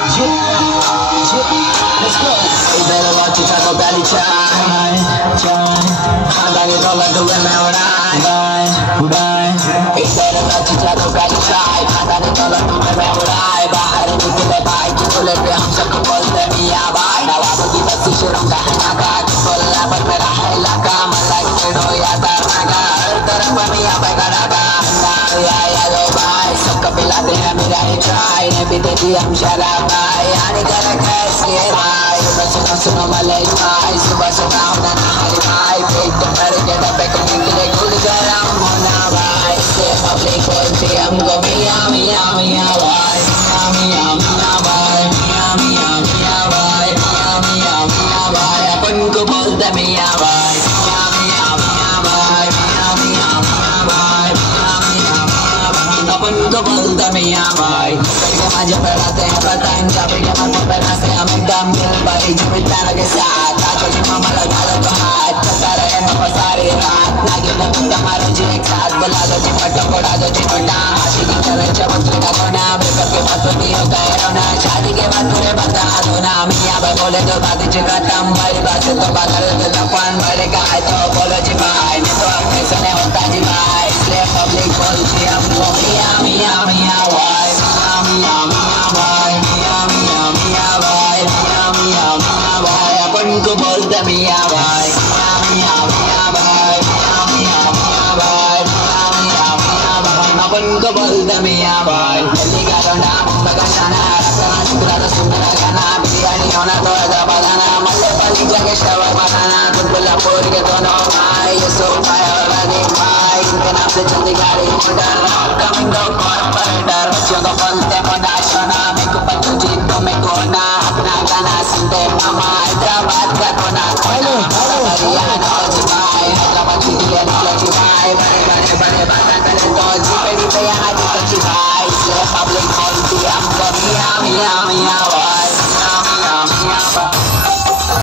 Let's go. You better watch your taco belly chai. खानदानी दौलत हुए मैं उड़ाए. You better watch your taco belly chai. खानदानी दौलत हुए मैं उड़ाए. बाहर निकले भाई की बुलेट पे हम सबको बोलते मियाँ भाई. नवाबों की बस्ती शुरू का है नाका. बोलना पर मेरा है इलाका. मलाई पेड़ो या तरनाका. हर तरफ मियाँ भाई का डाका. या लो भाई सबको पिलाते हैं मेरा ही चाय. ने पीते थी हम शराब भाई. हानिकारक है इसलिए भाई. सुनो सुनो मलाई भाई. सुबह सुबह होना नहारी भाई. पेट भर के डब्बे को निकले खुल गरम होना भाई. इससे पब्लिक बोलती हमको मियाँ मियाँ मियाँ भाई. मियाँ मियाँ भाई. मियाँ मियाँ मियाँ भाई. मियाँ मियाँ मियाँ भाई. अपन को बोलते मियाँ भाई. मियाँ मियाँ मियाँ भाई. मियाँ मियाँ मियाँ भाई. मियाँ मियाँ मियाँ भाई. अपन को बोलते मियाँ भाई. करके मजे पड़ाते हैं बताएं जब के मन पे नाचते हम एकदम दिल भाई. जीवित तारों के साथ आजो जी मामा लगा लो तो हाथ. चलता रहे पापा सारी रात. नागिन ने मुद्दा मारो जी एक साथ. बुला लो जी पट्टा पड़ा दो जी पट्टा. आशिकी करे चबूतरे का कोना. ब्रेकअप के बाद तो नहीं होता है रोना. शादी के बाद पूरे बता दो ना. मियाँ भाई बोले तो बात जी खत्म. मेरी बात से तो बात कर दो अपन. बड़े का है तो बोलो जी भाई. नहीं तो अपने सुने होता जी भाई. इसलिए पब्लिक बोलती हमको मियाँ मियाँ मियाँ भाई. मियाँ मियाँ भाई. मियाँ मियाँ मियाँ भाई. मियाँ मियाँ मियाँ भाई. अपन को बोलते मियाँ भाई. मियाँ मियाँ मियाँ भाई. मियाँ मियाँ मियाँ भाई. मियाँ मियाँ मियाँ भाई. अपन को बोलते मियाँ भाई. दिल्ली का रोना मुंबई का शाना. रखना टुकड़ा तो सुंदर गाना. बिरयानी होना तो हैदराबाद आना. मल्ले पाली जगह शवर बनाना. कुतुबुल्ला पूर के दोनों भाई. यूसुफ भाई और रदीम भाई. इनके नाम से चलती गाड़ी मोटर. Coming down corporator. बच्चों को बोलते मोना सोना. मैं को बच्चों जीत तो मैं कोना. अपना गाना सुनते मामा. हैदराबाद का कोना कोना. हरियाणा और भाई. हैदराबाद की लिए निकले भाई. बड़े बड़े बड़े बात करे तो जी पे भी यहाँ जी भाई.